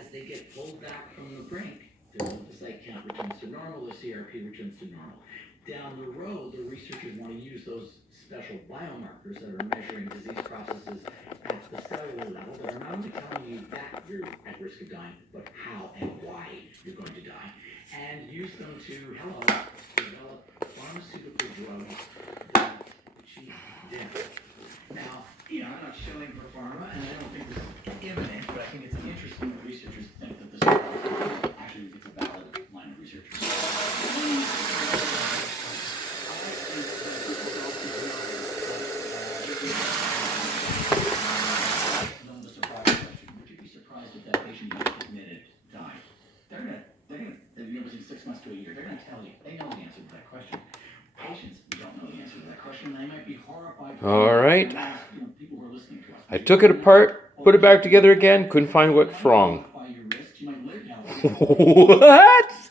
as they get pulled back from the brink, the lymphocyte count returns to normal, the CRP returns to normal. Down the road, the researchers want to use those special biomarkers that are measuring disease processes at the cellular level that are not only telling you that you're at risk of dying, but how and why you're going to die, and use them to develop pharmaceutical drugs that achieve death. Now, I'm not shilling for pharma, and I don't think this is imminent, but I think it's interesting that researchers think that this is actually it's a valid line of research. The surprise question: would you be surprised if that patient you just admitted died? They're gonna, within 6 months to a year, they're gonna tell you. They know the answer to that question. Patients don't know the answer to that question, and they might be horrified. All right. People who are listening to us. I took it apart, put it back together again, couldn't find what's wrong. What?